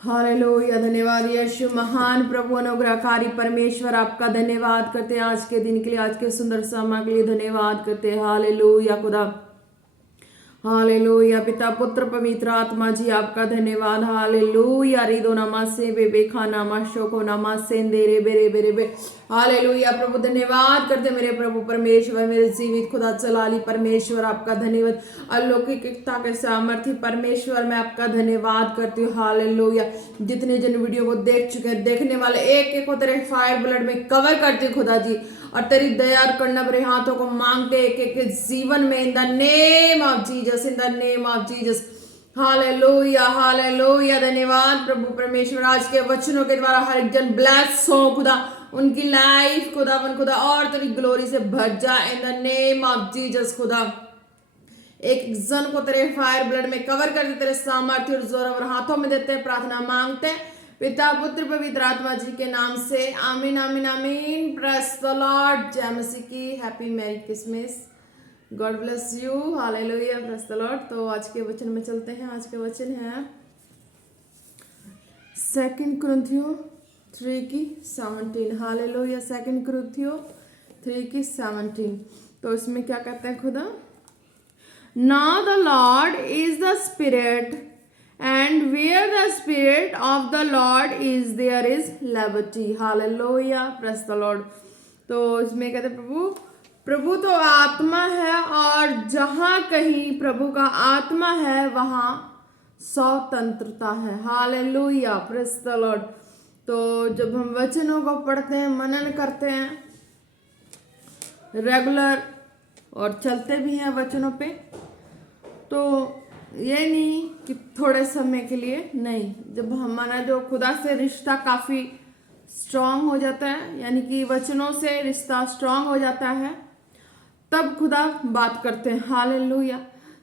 Hallelujah. धन्यवाद यीशु, महान प्रभु अनुग्रहकारी परमेश्वर, आपका धन्यवाद करते हैं आज के दिन के लिए, आज के सुंदर समय के लिए धन्यवाद करते हैं। हालेलुया खुदा, हालेलुया पिता पुत्र पवित्र आत्मा जी आपका धन्यवाद। हालेलुया रिदो नमा से बेबे खाना मा शोको नमा सेंदेरे बेरे बेरे बे। हालेलुया प्रभु धन्यवाद करते मेरे प्रभु परमेश्वर, मेरे जीवित खुदा चलाली परमेश्वर आपका धन्यवाद। अलौकिकता के सामर्थ्य परमेश्वर मैं आपका धन्यवाद करती हूँ। हालेलुया जितने जन वीडियो को देख चुके हैं, देखने वाले एक एक को तेरे फायर ब्लड में कवर करती हूँ खुदा जी, और तेरी दया और करुणा भरे हाथों को मांगते एक एक के जीवन में, इन the name of Jesus, in the name of Jesus. Hallelujah hallelujah. धन्यवाद प्रभु परमेश्वर, आज के वचनों के द्वारा हर एक जन ब्लेस हो खुदा, उनकी लाइफ खुदा और तेरी ग्लोरी से भर जाए इन द नेम ऑफ जीसस। खुदा एक जन को तेरे फायर ब्लड में कवर कर दे, तेरे सामर्थ्य और जोर और हाथों में देते हैं, प्रार्थना मांगते हैं पिता पुत्र पवित्र आत्मा जी के नाम से, आमीन आमीन आमीन। Praise the Lord. जय मसीह की। Happy merry Christmas. God bless you. Hallelujah. Praise the Lord. तो आज के वचन में चलते हैं। आज के वचन है 2 कुरिन्थियों 3:17। हालेलुया। 2 कुरिन्थियों 3:17। तो इसमें क्या कहते हैं खुदा? Now the Lord is the Spirit, and where the Spirit of the Lord is, there is liberty. Hallelujah. Praise the Lord. तो इसमें कहते प्रभु तो आत्मा है, और जहां कहीं प्रभु का आत्मा है वहां स्वतंत्रता है। हालेलुया। Praise the Lord. तो जब हम वचनों को पढ़ते हैं, मनन करते हैं रेगुलर और चलते भी हैं वचनों पे, तो ये नहीं कि थोड़े समय के लिए नहीं, जब हमारा जो खुदा से रिश्ता काफ़ी स्ट्रांग हो जाता है, यानी कि वचनों से रिश्ता स्ट्रांग हो जाता है, तब खुदा बात करते हैं। हालेलुया।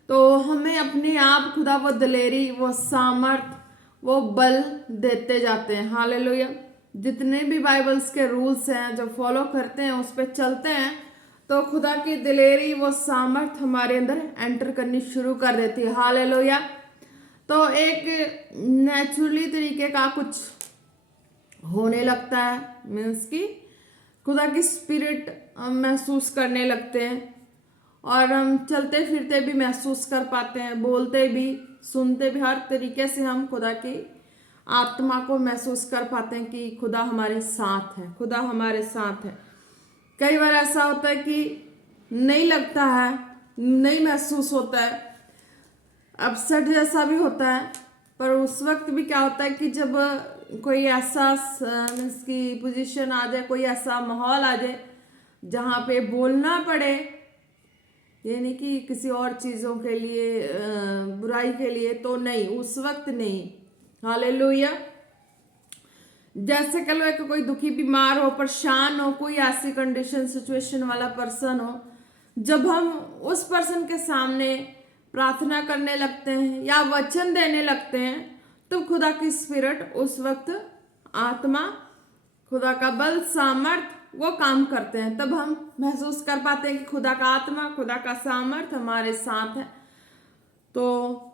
तो हमें अपने आप खुदा वो दिलेरी, वो सामर्थ, वो बल देते जाते हैं। हालेलुया। जितने भी बाइबल्स के रूल्स हैं जो फॉलो करते हैं, उस पर चलते हैं, तो खुदा की दिलेरी, वो सामर्थ हमारे अंदर एंटर करनी शुरू कर देती है। हालेलुया। तो एक नेचुरली तरीके का कुछ होने लगता है, मीन्स कि खुदा की स्पिरिट हम महसूस करने लगते हैं, और हम चलते फिरते भी महसूस कर पाते हैं, बोलते भी, सुनते भी, हर तरीके से हम खुदा की आत्मा को महसूस कर पाते हैं कि खुदा हमारे साथ है, खुदा हमारे साथ है। कई बार ऐसा होता है कि नहीं लगता है, नहीं महसूस होता है, अपसेट जैसा भी होता है, पर उस वक्त भी क्या होता है कि जब कोई ऐसा मीन्स की पोजीशन आ जाए, कोई ऐसा माहौल आ जाए जहाँ पे बोलना पड़े, यानी कि किसी और चीज़ों के लिए, बुराई के लिए, तो नहीं, उस वक्त नहीं। हालेलुया। जैसे कल एक कोई दुखी बीमार हो, परेशान हो, कोई ऐसी कंडीशन सिचुएशन वाला पर्सन हो, जब हम उस पर्सन के सामने प्रार्थना करने लगते हैं या वचन देने लगते हैं, तो खुदा की स्पिरिट, उस वक्त आत्मा, खुदा का बल, सामर्थ, वो काम करते हैं। तब हम महसूस कर पाते हैं कि खुदा का आत्मा, खुदा का सामर्थ हमारे साथ है। तो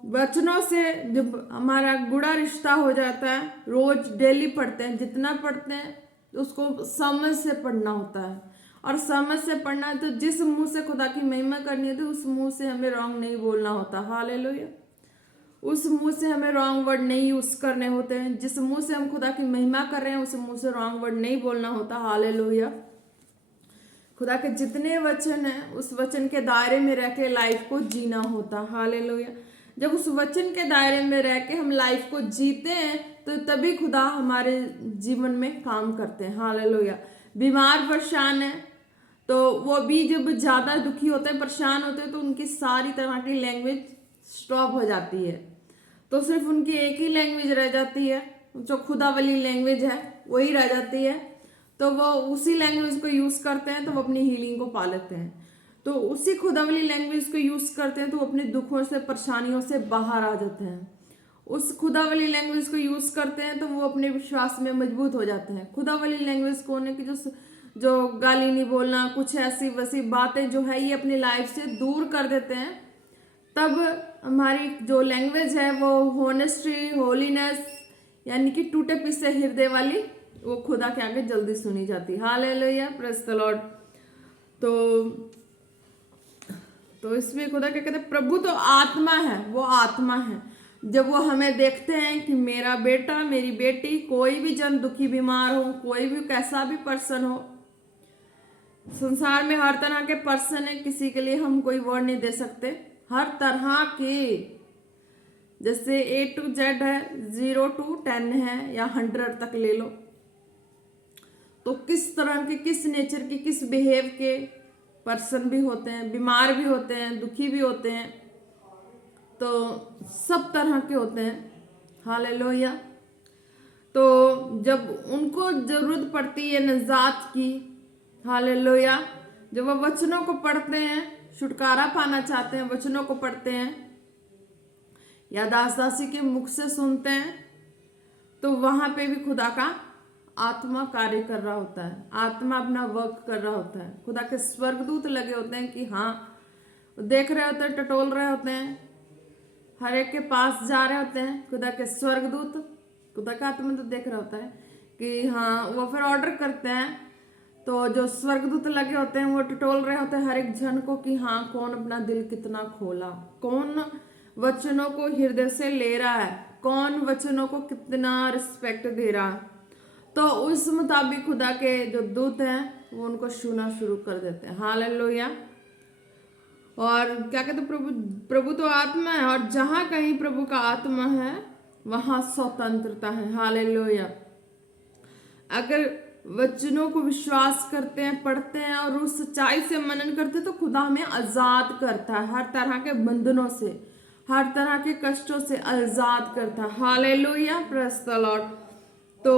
वचनों से जब हमारा गुड़ा रिश्ता हो जाता है, रोज डेली पढ़ते हैं, जितना पढ़ते हैं उसको समझ से पढ़ना होता है, और समझ से पढ़ना है तो जिस मुंह से खुदा की महिमा करनी है, तो उस मुंह से हमें रॉन्ग नहीं बोलना होता। हालेलुया। उस मुंह से हमें रॉन्ग वर्ड नहीं यूज करने होते हैं। जिस मुंह से हम खुदा की महिमा कर रहे हैं, उस मुंह से रॉन्ग वर्ड नहीं बोलना होता। हालेलुया। खुदा के जितने वचन हैं, उस वचन के दायरे में रह के लाइफ को जीना होता। हालेलुया। जब उस वचन के दायरे में रह के हम लाइफ को जीते हैं, तो तभी खुदा हमारे जीवन में काम करते हैं। हालेलुया। बीमार परेशान है, तो वो भी जब ज़्यादा दुखी होते हैं, परेशान होते हैं, तो उनकी सारी तरह की लैंग्वेज स्टॉप हो जाती है, तो सिर्फ उनकी एक ही लैंग्वेज रह जाती है, जो खुदा वाली लैंग्वेज है वही रह जाती है। तो वो उसी लैंग्वेज को यूज़ करते हैं, तो वो अपनी हीलिंग को पा लेते हैं। तो उसी खुदा वाली लैंग्वेज को यूज़ करते हैं, तो वो अपने दुखों से, परेशानियों से बाहर आ जाते हैं। उस खुदा वाली लैंग्वेज को यूज़ करते हैं, तो वो अपने विश्वास में मजबूत हो जाते हैं। खुदा वाली लैंग्वेज को होने की जो गाली नहीं बोलना, कुछ ऐसी वैसी बातें जो है, ये अपनी लाइफ से दूर कर देते हैं। तब हमारी जो लैंग्वेज है वो होनेस्टी, होलीनेस, यानी कि टूटे पीसे हृदय वाली वो खुदा के आगे जल्दी सुनी जाती। Hallelujah, praise the Lord. तो इसमें खुदा क्या कहते हैं, प्रभु तो आत्मा है, वो आत्मा है। जब वो हमें देखते हैं कि मेरा बेटा, मेरी बेटी, कोई भी जन दुखी बीमार हो, कोई भी कैसा भी पर्सन हो, संसार में हर तरह के पर्सन है, किसी के लिए हम कोई वर्ड नहीं दे सकते, हर तरह के, जैसे A to Z है, 0 to 10 है या 100 तक ले लो, तो किस तरह के, किस नेचर के, किस बिहेव के पर्सन भी होते हैं, बीमार भी होते हैं, दुखी भी होते हैं, तो सब तरह के होते हैं। हालेलुया। तो जब उनको जरूरत पड़ती है निजात की, हालेलुया, जब वो वचनों को पढ़ते हैं, छुटकारा पाना चाहते हैं, वचनों को पढ़ते हैं या दास दासी के मुख से सुनते हैं, तो वहां पे भी खुदा का आत्मा कार्य कर रहा होता है, आत्मा अपना वर्क कर रहा होता है। खुदा के स्वर्गदूत लगे होते हैं कि हाँ, देख रहे होते हैं, टटोल रहे होते हैं, हर एक के पास जा रहे होते हैं। खुदा के स्वर्गदूत, खुदा का आत्मा तो देख रहा होता है कि हाँ, वो फिर ऑर्डर करते हैं, तो जो स्वर्गदूत लगे होते हैं वो टटोल रहे होते हैं हर एक जन को कि हाँ, कौन अपना दिल कितना खोला, कौन वचनों को हृदय से ले रहा है, कौन वचनों को कितना रिस्पेक्ट दे रहा है। तो उस मुताबिक खुदा के जो दूत हैं वो उनको छूना शुरू कर देते हैं। हालेलुया। और क्या कहते हैं, प्रभु तो आत्मा है, और जहां कहीं प्रभु का आत्मा है वहां स्वतंत्रता है। हालेलुया। अगर वचनों को विश्वास करते हैं, पढ़ते हैं और उस सच्चाई से मनन करते हैं, तो खुदा हमें आजाद करता है, हर तरह के बंधनों से, हर तरह के कष्टों से आजाद करता है। Hallelujah, praise the Lord. तो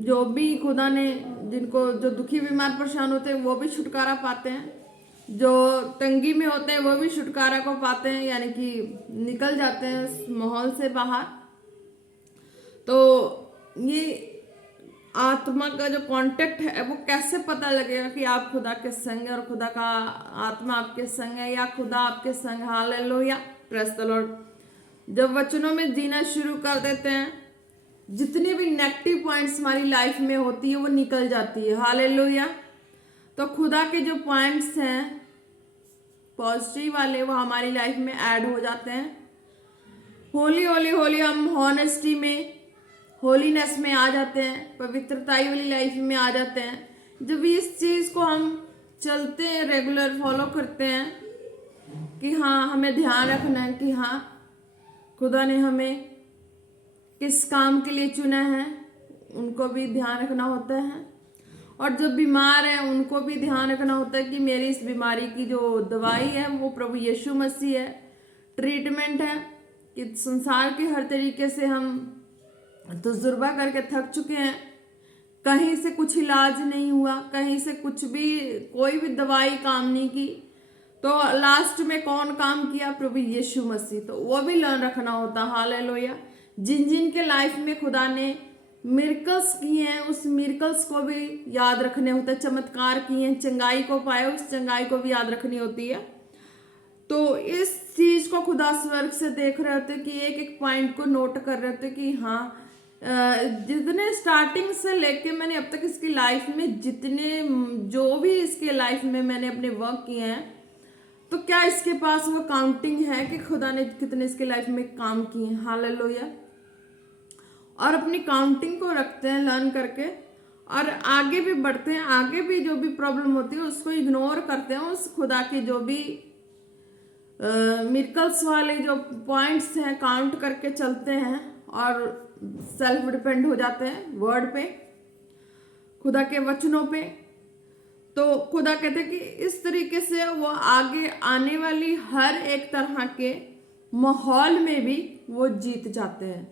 जो भी खुदा ने, जिनको जो दुखी बीमार परेशान होते हैं वो भी छुटकारा पाते हैं, जो तंगी में होते हैं वो भी छुटकारा को पाते हैं, यानी कि निकल जाते हैं उस माहौल से बाहर। तो ये आत्मा का जो कांटेक्ट है वो कैसे पता लगेगा कि आप खुदा के संग है और खुदा का आत्मा आपके संग है या खुदा आपके संग। Hallelujah, praise the Lord. जब वचनों में जीना शुरू कर देते हैं, जितनी भी नेगेटिव पॉइंट्स हमारी लाइफ में होती है वो निकल जाती है। हालेलुया। तो खुदा के जो पॉइंट्स हैं पॉजिटिव वाले, वो हमारी लाइफ में ऐड हो जाते हैं। होली होली होली हम हॉनेस्टी में, होलीनेस में आ जाते हैं, पवित्रताई वाली लाइफ में आ जाते हैं। जब इस चीज को हम चलते हैं, रेगुलर फॉलो करते हैं कि हाँ, हमें ध्यान रखना है कि हाँ, खुदा ने हमें किस काम के लिए चुना है, उनको भी ध्यान रखना होता है। और जब बीमार है उनको भी ध्यान रखना होता है कि मेरी इस बीमारी की जो दवाई है वो प्रभु यीशु मसीह है, ट्रीटमेंट है। कि संसार के हर तरीके से हम तजुर्बा करके थक चुके हैं, कहीं से कुछ इलाज नहीं हुआ, कहीं से कुछ भी, कोई भी दवाई काम नहीं की, तो लास्ट में कौन काम किया? प्रभु यीशु मसीह। तो वो भी लर्न रखना होता। हालेलुया। जिन जिन के लाइफ में खुदा ने मिरेकल्स किए हैं, उस मिरेकल्स को भी याद रखने होते हैं। चमत्कार किए हैं, चंगाई को पाए, उस चंगाई को भी याद रखनी होती है। तो इस चीज को खुदा स्वर्ग से देख रहे होते कि एक एक पॉइंट को नोट कर रहे होते कि हाँ, जितने स्टार्टिंग से लेके मैंने अब तक इसकी लाइफ में जितने जो भी इसके लाइफ में मैंने अपने वर्क किए हैं, तो क्या इसके पास वो काउंटिंग है कि खुदा ने कितने इसके लाइफ में काम किए हैं। हालेलुया। और अपनी काउंटिंग को रखते हैं लर्न करके, और आगे भी बढ़ते हैं। आगे भी जो भी प्रॉब्लम होती है उसको इग्नोर करते हैं, उस खुदा के जो भी मिरेकल्स वाले जो पॉइंट्स हैं काउंट करके चलते हैं और सेल्फ डिपेंड हो जाते हैं वर्ड पे, खुदा के वचनों पे। तो खुदा कहते हैं कि इस तरीके से वो आगे आने वाली हर एक तरह के माहौल में भी वो जीत जाते हैं।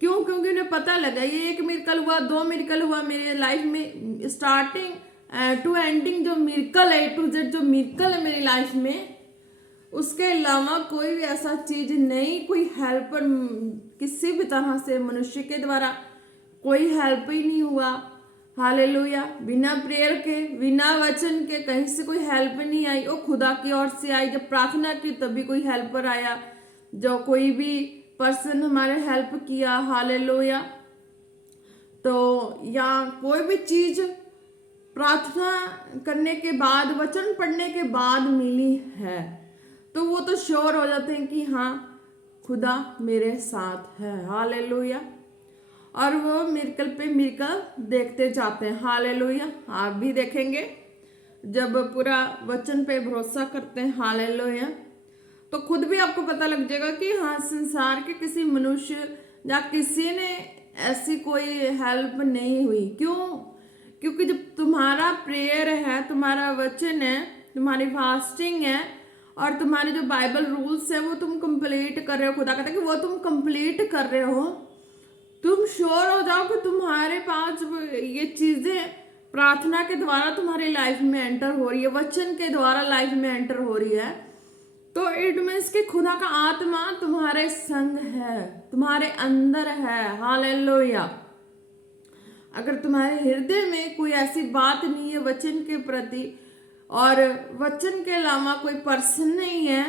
क्यों? क्योंकि उन्हें पता लगा ये एक मिरेकल हुआ, 2 मिरेकल हुआ मेरे लाइफ में, स्टार्टिंग टू एंडिंग जो मिरेकल है, A to Z जो मिरेकल है मेरी लाइफ में, उसके अलावा कोई भी ऐसा चीज नहीं, कोई हेल्पर किसी भी तरह से मनुष्य के द्वारा कोई हेल्प ही नहीं हुआ। हालेलुया। बिना प्रेयर के, बिना वचन के कहीं से कोई हेल्प नहीं आई, वो खुदा की ओर से आई। जब प्रार्थना की तभी कोई हेल्पर आया। जो कोई भी पर्सन हमारे हेल्प किया, हालेलुया। तो या कोई भी चीज प्रार्थना करने के बाद, वचन पढ़ने के बाद मिली है, तो वो तो श्योर हो जाते हैं कि हाँ खुदा मेरे साथ है, हालेलुया। और वो मिरेकल पे मिरेकल देखते जाते हैं, हालेलुया। आप भी देखेंगे जब पूरा वचन पे भरोसा करते हैं, हालेलुया, तो खुद भी आपको पता लग जाएगा कि हाँ संसार के किसी मनुष्य या किसी ने ऐसी कोई हेल्प नहीं हुई। क्यों? क्योंकि जब तुम्हारा प्रेयर है, तुम्हारा वचन है, तुम्हारी फास्टिंग है और तुम्हारे जो बाइबल रूल्स है वो तुम कंप्लीट कर रहे हो, खुदा कहता है कि वो तुम कंप्लीट कर रहे हो, तुम श्योर हो जाओ कि तुम्हारे पास ये चीजें प्रार्थना के द्वारा तुम्हारी लाइफ में एंटर हो रही है, वचन के द्वारा लाइफ में एंटर हो रही है, तो इट मीन्स कि खुदा का आत्मा तुम्हारे संग है, तुम्हारे अंदर है, हालेलुया। अगर तुम्हारे हृदय में कोई ऐसी बात नहीं है वचन के प्रति और वचन के अलावा कोई पर्सन नहीं है,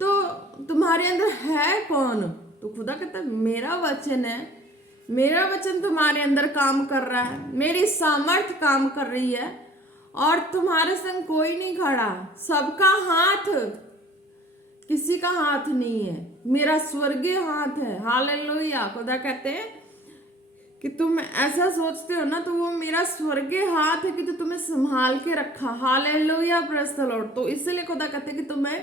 तो तुम्हारे अंदर है कौन? तो खुदा कहता है मेरा वचन है, मेरा वचन तुम्हारे अंदर काम कर रहा है, मेरी सामर्थ काम कर रही है और तुम्हारे संग कोई नहीं खड़ा, सबका हाथ, किसी का हाथ नहीं है, मेरा स्वर्गीय हाथ है, हालेलुया। खुदा कहते हैं कि तुम ऐसा सोचते हो ना, तो वो मेरा स्वर्गीय हाथ है कि जो तुम्हें संभाल के रखा, हालेलुया, प्रेज़ द लॉर्ड। तो इसलिए खुदा कहते हैं कि तुम्हें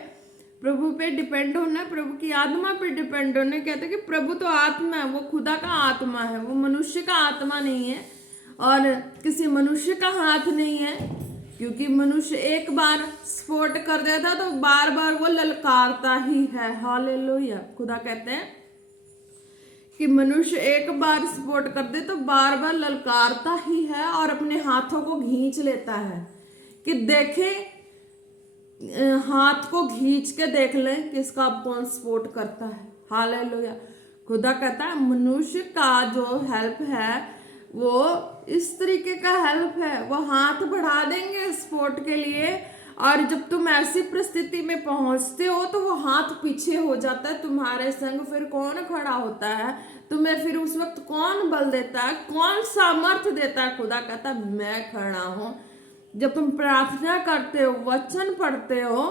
प्रभु पे डिपेंड होना, प्रभु की आत्मा पे डिपेंड होना। कहते हैं कि प्रभु तो आत्मा है, वो खुदा का आत्मा है, वो मनुष्य का आत्मा नहीं है और किसी मनुष्य का हाथ नहीं है, क्योंकि मनुष्य एक बार स्फोट कर देता तो बार बार वो ललकारता ही है, हालेलुया। खुदा कहते हैं कि मनुष्य एक बार स्फोट कर दे तो बार बार ललकारता ही है और अपने हाथों को खींच लेता है कि देखे, हाथ को खींच के देख ले कि इसका अब कौन स्फोट करता है, हालेलुया। खुदा कहता है मनुष्य का जो हेल्प है वो इस तरीके का हेल्प है, वो हाथ बढ़ा देंगे स्पोर्ट के लिए, और जब तुम ऐसी परिस्थिति में पहुंचते हो तो वो हाथ पीछे हो जाता है तुम्हारे संग। फिर कौन खड़ा होता है तुम्हें? फिर उस वक्त कौन बल देता है, कौन सामर्थ्य देता है? खुदा कहता है मैं खड़ा हूं। जब तुम प्रार्थना करते हो, वचन पढ़ते हो,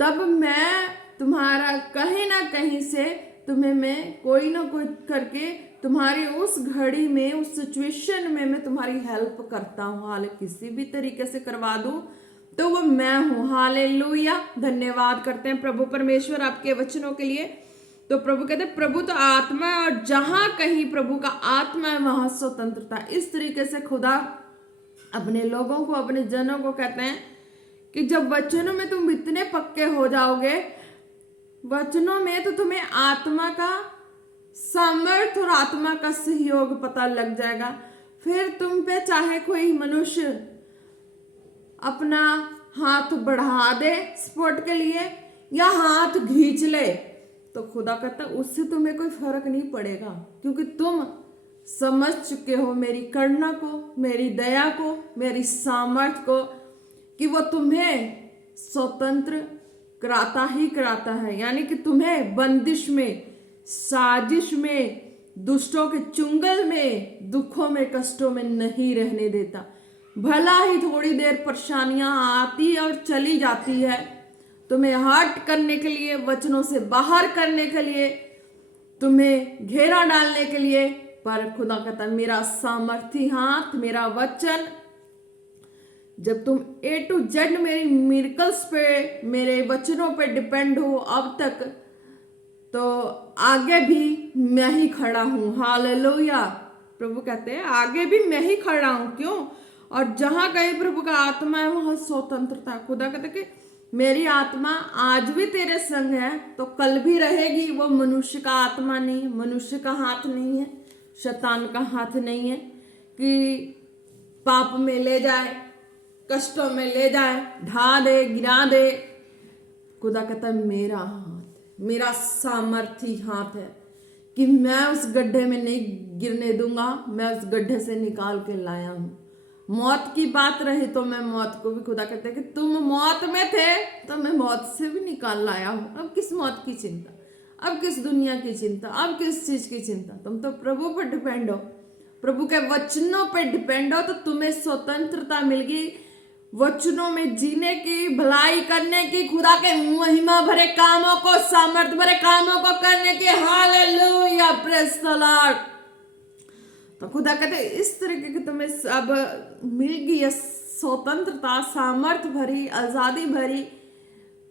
तब मैं तुम्हारा कहीं ना कहीं से तुम्हें मैं कोई ना कोई करके तुम्हारी उस घड़ी में, उस सिचुएशन में मैं तुम्हारी हेल्प करता हूँ, हाल किसी भी तरीके से करवा दूं तो वो मैं हूँ, हालेलुया। धन्यवाद करते हैं प्रभु परमेश्वर आपके वचनों के लिए। तो प्रभु कहते हैं प्रभु तो आत्मा है और जहां कहीं प्रभु का आत्मा है वहां स्वतंत्रता। इस तरीके से खुदा अपने लोगों को, अपने जनों को कहते हैं कि जब वचनों में तुम इतने पक्के हो जाओगे, वचनों में, तो तुम्हें आत्मा का सामर्थ्य और आत्मा का सहयोग पता लग जाएगा। फिर तुम पे चाहे कोई मनुष्य अपना हाथ बढ़ा दे सपोर्ट के लिए या हाथ खींच ले, तो खुदा कहता है उससे तुम्हें कोई फर्क नहीं पड़ेगा, क्योंकि तुम समझ चुके हो मेरी करुणा को, मेरी दया को, मेरी सामर्थ्य को, कि वो तुम्हें स्वतंत्र कराता ही कराता है। यानी कि तुम्हें बंदिश में, साजिश में, दुष्टों के चुंगल में, दुखों में, कष्टों में नहीं रहने देता। भला ही थोड़ी देर परेशानियां आती और चली जाती है, तुम्हें हट करने के लिए, वचनों से बाहर करने के लिए, तुम्हें घेरा डालने के लिए, पर खुदा कहता है मेरा सामर्थी हाथ, मेरा वचन, जब तुम A to Z मेरी मिरेकल्स पे, मेरे वचनों पे डिपेंड हो अब तक, तो आगे भी मैं ही खड़ा हूं, हालेलुया। प्रभु कहते हैं आगे भी मैं ही खड़ा हूं। क्यों? और जहां कहीं प्रभु का आत्मा है वहां स्वतंत्रता। खुदा कहते कि मेरी आत्मा आज भी तेरे संग है तो कल भी रहेगी। वो मनुष्य का आत्मा नहीं, मनुष्य का हाथ नहीं है, शैतान का हाथ नहीं है कि पाप में ले जाए, कष्टों में ले जाए, ढा दे, गिरा दे। खुदा कहता है मेरा हाथ, मेरा सामर्थी हाथ है कि मैं उस गड्ढे में नहीं गिरने दूंगा, मैं उस गड्ढे से निकाल के लाया हूं। मौत की बात रही तो मैं मौत को भी, खुदा कहते हैं कि तुम मौत में थे तो मैं मौत से भी निकाल लाया हूं। अब किस मौत की चिंता? अब किस दुनिया की चिंता, अब किस चीज की चिंता? तुम तो प्रभु पर डिपेंड हो, प्रभु के वचनों पे डिपेंड हो, तो तुम्हें स्वतंत्रता मिलेगी वचनों में जीने की, भलाई करने की, खुदा के महिमा भरे कामों को, सामर्थ भरे कामों को करने की। Hallelujah, praise the Lord. तो खुदा कहते इस तरीके की तुम्हें अब मिलेगी स्वतंत्रता, सामर्थ भरी, आजादी भरी,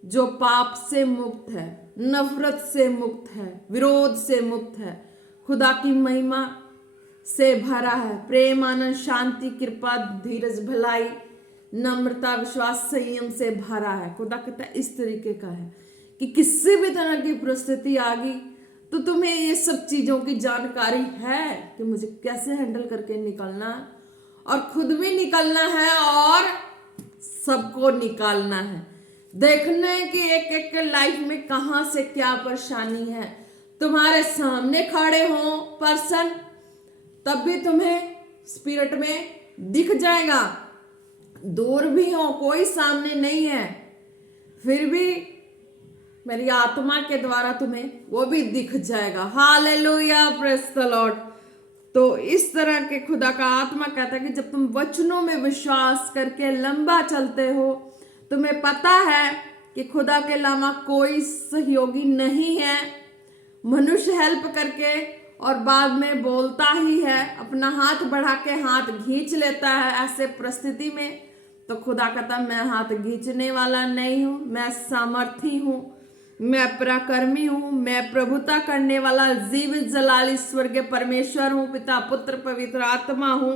जो पाप से मुक्त है, नफरत से मुक्त है, विरोध से मुक्त है, खुदा की महिमा से भरा है, प्रेम, आनंद, शांति, कृपा, धीरज, भलाई, नम्रता, विश्वास, संयम से भरा है। खुदा कहता है इस तरीके का है कि किसी भी तरह की परिस्थिति आ गई तो तुम्हें ये सब चीजों की जानकारी है कि मुझे कैसे हैंडल करके निकलना है, और खुद भी निकलना है और सबको निकालना है। देखना है कि एक एक के लाइफ में कहां से क्या परेशानी है। तुम्हारे सामने खड़े हो पर्सन, तब भी तुम्हें स्पिरिट में दिख जाएगा। दूर भी हो, कोई सामने नहीं है, फिर भी मेरी आत्मा के द्वारा तुम्हें वो भी दिख जाएगा। Hallelujah, praise the Lord. तो इस तरह के खुदा का आत्मा कहता है कि जब तुम वचनों में विश्वास करके लंबा चलते हो, तुम्हें पता है कि खुदा के अलावा कोई सहयोगी नहीं है। मनुष्य हेल्प करके और बाद में बोलता ही है, अपना हाथ बढ़ा के हाथ खींच लेता है। ऐसे परिस्थिति में तो खुदा कहता मैं हाथ खींचने वाला नहीं हूं, मैं सामर्थी हूं, मैं पराक्रमी हूं, मैं प्रभुता करने वाला जीवित जलाल ईश्वर के परमेश्वर हूं, पिता, पुत्र, पवित्र आत्मा हूं।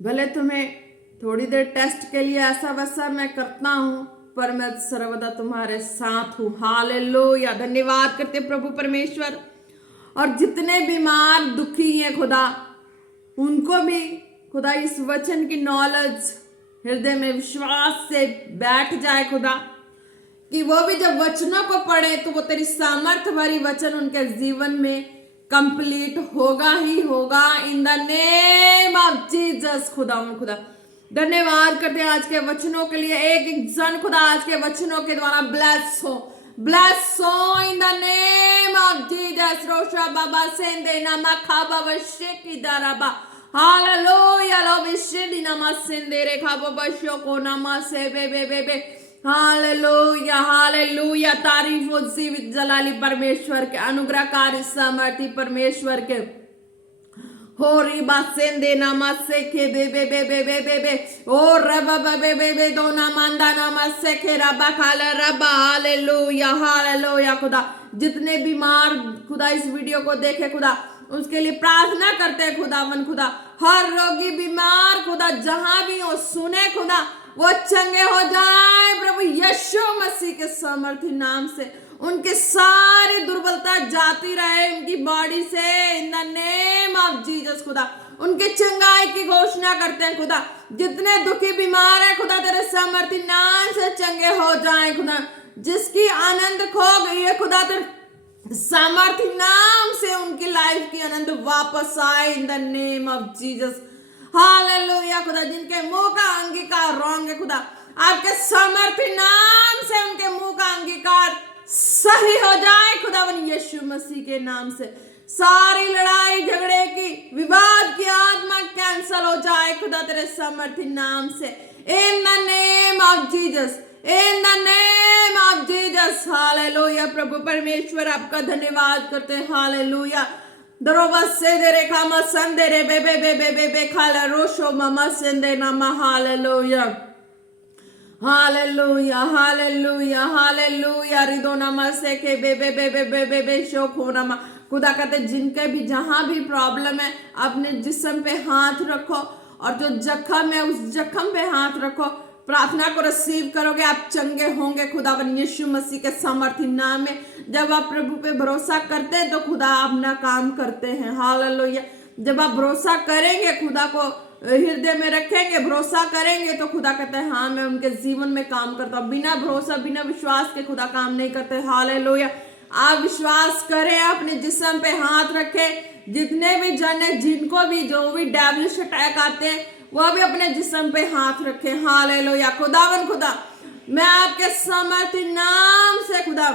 भले तुम्हें थोड़ी देर टेस्ट के लिए ऐसा वैसा मैं करता हूं, पर मैं सर्वदा तुम्हारे साथ हूं। हालेलुया, धन्यवाद करते प्रभु परमेश्वर। और जितने बीमार दुखी हैं खुदा, उनको भी खुदा इस वचन की नॉलेज हृदय में विश्वास से बैठ जाए खुदा, कि वो भी जब वचनों को पढ़े तो वो तेरी सामर्थ भरी वचन उनके जीवन में कंप्लीट होगा ही होगा। इन द नेम ऑफ जीसस। खुदा धन्यवाद करते हैं आज के वचनों के लिए। एक एक जन खुदा आज के वचनों के द्वारा ब्लेस हो in the name of Jesus. रोशा बाबा सेंदे नामा खाबा वशेकी दाराबा। हालेलुया, लो विशेदी नामा सेंदे रे खाबा बशो को नामा से बे हालेलुया, हालेलुया। तारीफ हो जीवित जलाली परमेश्वर के, अनुग्रहकारी सामर्थी परमेश्वर के। हो रिबा सेंदे नामा से के बे ओ रबा बे दो नामांदा नामा से के रबा खाला रबा। Hallelujah, hallelujah. खुदा जितने बीमार खुदा इस वीडियो को देखे खुदा, उसके लिए प्रार्थना करते हैं खुदा हर रोगी बीमार खुदा जहां भी हो सुने खुदा, वो चंगे हो जाए प्रभु यीशु मसीह के सामर्थी नाम से। उनके सारी दुर्बलता जाती रहे उनकी बॉडी से। In the name of Jesus खुदा उनके चंगाई की घोषणा करते हैं खुदा। जितने दुखी बीमार है खुदा, तेरे सामर्थी नाम से चंगे हो जाए खुदा। जिसकी आनंद खो गई है खुदा, तेरे सामर्थी नाम से उनकी लाइफ की आनंद वापस आए। इन the name of Jesus. Hallelujah खुदा। जिनके मुंह का अंगीकार रॉन्ग है खुदा, आपके सामर्थी नाम से उनके मुंह का अंगीकार सही हो जाए खुदावन यीशु मसीह के नाम से। सारी लड़ाई झगड़े की, विवाद की आत्मा कैंसल हो जाए खुदा तेरे सामर्थी नाम से। In the name of Jesus, in the name of Jesus. Hallelujah प्रभु परमेश्वर, आपका धन्यवाद करते हैं। हालेलुया। दरोबा से दे रे खामा संदे रे बे खाला रोशो मामा संदे नामा। Hallelujah, hallelujah, hallelujah, hallelujah. रिदो नामा से के बे शोखो नामा। खुदा कहते जिनके भी जहां भी प्रॉब्लम है, अपने जिस्म पे हाथ रखो और जो जख्म है उस जख्म पे हाथ रखो। प्रार्थना को रिसीव करोगे, आप चंगे होंगे खुदावन यीशु मसीह के सामर्थी नाम में। जब आप प्रभु पे भरोसा करते हैं तो खुदा अपना काम करते हैं। हालेलुया। जब आप भरोसा करेंगे, खुदा को हृदय में रखेंगे, भरोसा करेंगे, तो खुदा कहते हैं हाँ मैं उनके जीवन में काम करता हूँ। बिना भरोसा बिना विश्वास के खुदा काम नहीं करते। हालेलुया। आप विश्वास करें, अपने जिस्म पे हाथ रखें। जितने भी जने जिनको भी जो भी डेविलिश अटैक आते हैं, वह भी अपने जिस्म पे हाथ रखें। हालेलुया। खुदावन खुदा, मैं आपके सामर्थी नाम से खुदा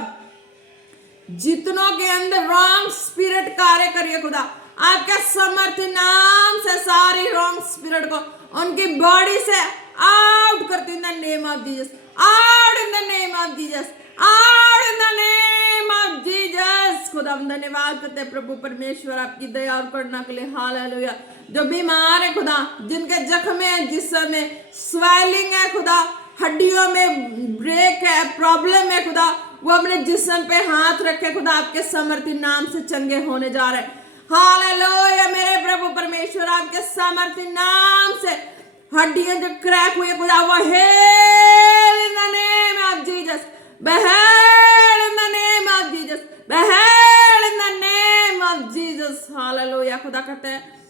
जितनों के अंदर रॉन्ग स्पिरिट कार्य करिए खुदा, आपके समर्थी नाम से सारी रॉन्ग स्पिरिट को उनकी बॉडी से आउट करती इन the name of Jesus, out in the name of Jesus, out in the name of Jesus. खुदा हम धन्यवाद करते हैं प्रभु परमेश्वर आपकी दया और करुणा के लिए। हालेलुया। जो बीमार है खुदा, जिनके जख्म है, जिस्म में स्वेलिंग है खुदा, हड्डियों में ब्रेक है, प्रॉब्लम है खुदा, वो अपने जिस्म पे हाथ रखे खुदा, आपके समर्थी नाम से चंगे होने जा रहे हैं। हालेलुया मेरे प्रभु परमेश्वर, आपके समर्थी नाम से हड्डियां जो क्रैक हुई खुदा, वो heal in the name of Jesus, be heal in the name of Jesus, be heal in the name of Jesus. Hallelujah. खुदा कहते हैं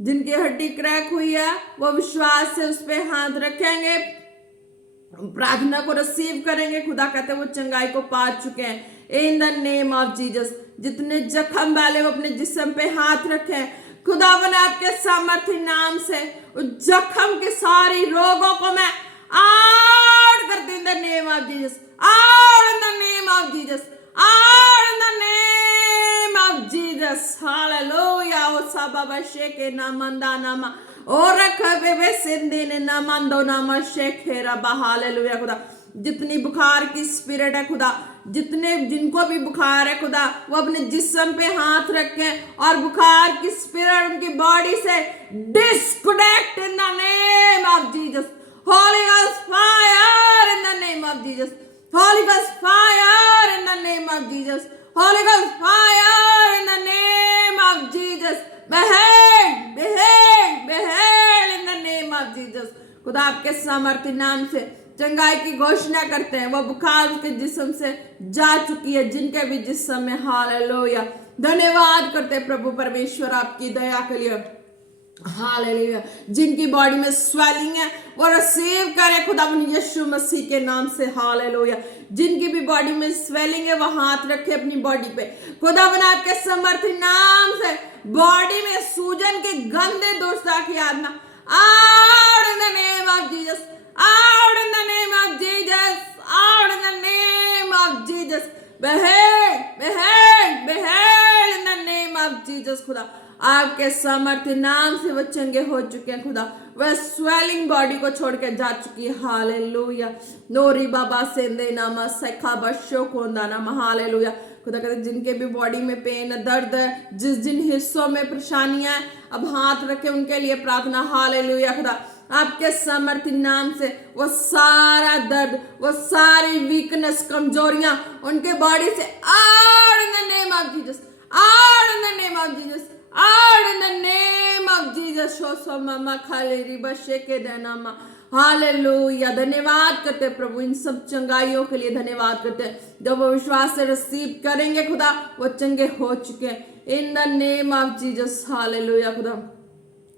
जिनकी हड्डी क्रैक हुई है वो विश्वास से उस पे हाथ रखेंगे, प्रार्थना को रिसीव करेंगे। खुदा कहते हैं वो चंगाई को पा चुके हैं इन द नेम ऑफ जीसस। जितने जख्म वाले वो अपने जिस्म पे हाथ रखें, खुदावन आपके सामर्थ्य नाम से उस जख्म के सारी रोगों को मैं आउट करती हूं in the name of Jesus, out in the name of Jesus, out in the name of Jesus. Hallelujah. ओ साबा शेके ना मंदा नामा और रखे सिंधी ने ना मंदो नामा शेखेरा बा। हालेलुया खुदा। जितनी बुखार की स्पिरिट है खुदा, जितने जिनको भी बुखार है खुदा, वो अपने जिस्म पे हाथ रखें और बुखार की स्पिरिट उनकी बॉडी से disconnect in the name of Jesus. Holy Ghost fire in the name of Jesus, Holy Ghost fire in the name of Jesus, Holy Ghost fire in the name of Jesus. Be heal be heal be heal in the name of Jesus. खुदा आपके सामर्थ्य नाम से चंगाई की घोषणा करते हैं। वो बुखार उसके जिस्म से जा चुकी है, जिनके भी जिस्म में। हालेलुया। धन्यवाद करते हैं प्रभु परमेश्वर आपकी दया के लिए। हालेलुया। जिनकी बॉडी में स्वेलिंग है वो रिसीव करे खुदा यीशु मसीह के नाम से। हालेलुया। जिनकी भी बॉडी में स्वेलिंग है वो हाथ रखे अपनी बॉडी पे, खुदा बना आपके समर्थी नाम से बॉडी में सूजन के गंदे दोषा की आत्मा out in the name of Jesus, out in the name of Jesus, out in the name of Jesus, behave, behave, behave in the name of Jesus। खुदा आपके सामर्थ्य नाम से वो चंगे हो चुके हैं खुदा, वह स्वेलिंग बॉडी को छोड़ के जा चुकी है। हालेलुया। नोरी बाबा सेंदे नामा सखा बशो कोंदा नामा। हालेलुया। खुदा कहते जिनके भी बॉडी में पेन दर्द है, जिस जिन हिस्सों में परेशानियां हैं, अब हाथ रखे उनके लिए प्रार्थना। हालेलुया। खुदा आपके सामर्थ्य नाम से वो सारा दर्द, वो सारी वीकनेस, कमजोरियां उनके बॉडी से out in the name of Jesus, out in the name of Jesus, out in the name of Jesus. शोसो मामा खाले रिबा शेके देनामा। हालेलुया। धन्यवाद करते प्रभु इन सब चंगाइयों के लिए। धन्यवाद करते जब वो विश्वास से रिसीव करेंगे खुदा, वो चंगे हो चुके हैं इन the name of Jesus. Hallelujah. खुदा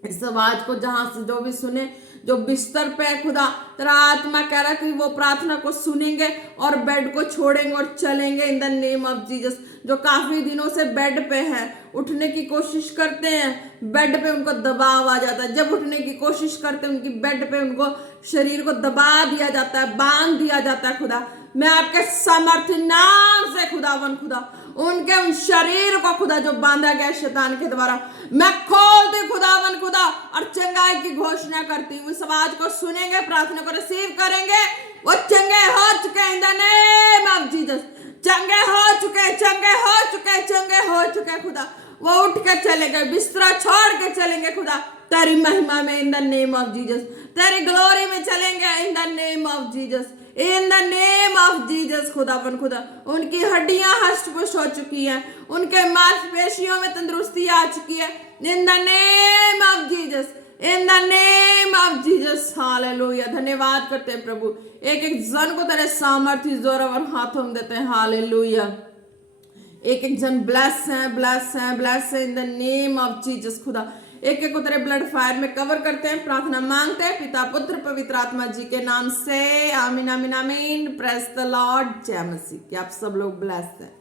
इस आवाज को जहां से जो भी सुने, जो बिस्तर पे है खुदा, तेरा आत्मा कह रहा कि वो प्रार्थना को सुनेंगे और बेड को छोड़ेंगे और चलेंगे इन द नेम ऑफ जीसस। जो काफी दिनों से बेड पे हैं, उठने की कोशिश करते हैं, बेड पे उनको दबाव आ जाता है। जब उठने की कोशिश करते हैं, उनकी बेड पे उनको शरीर को दबा दिया जाता है, बांध दिया जाता है। खुदा मैं आपके सामर्थ्य नाम से खुदावन खुदा उनके उन शरीर को खुदा जो बांधा गया शैतान के द्वारा, मैं खोलती खुदावन खुदा और चंगाई की घोषणा करती हूँ। इस आवाज को सुनेंगे, प्रार्थना को रिसीव करेंगे, वो चंगे हो चुके in the name of Jesus. चंगे हो चुके, चंगे हो चुके, चंगे हो चुके खुदा। वो उठ के चले गए, बिस्तरा छोड़ के चलेंगे खुदा तेरी महिमा में इन द नेम ऑफ जीसस। तेरी ग्लोरी में चलेंगे इन the name of Jesus, in the name of Jesus. खुदावन खुदा उनकी हड्डियां हष्ट पुष्ट हो चुकी हैं, उनके मांसपेशियों में तंदुरुस्ती आ चुकी है इन the name of Jesus, in the name of Jesus. Hallelujah. धन्यवाद करते हैं प्रभु, एक एक जन को तेरे सामर्थ्य जोरावर हाथों में देते हैं। हालेलुया। एक एक जन ब्लेस है, ब्लेस है, ब्लेस है इन द नेम ऑफ जीसस। खुदा एक एक को तेरे ब्लड फायर में कवर करते हैं, प्रार्थना मांगते हैं पिता पुत्र पवित्र आत्मा जी के नाम से। आमीन आमीन आमीन। Praise the Lord. जय मसीह। कि आप सब लोग ब्लेस हैं।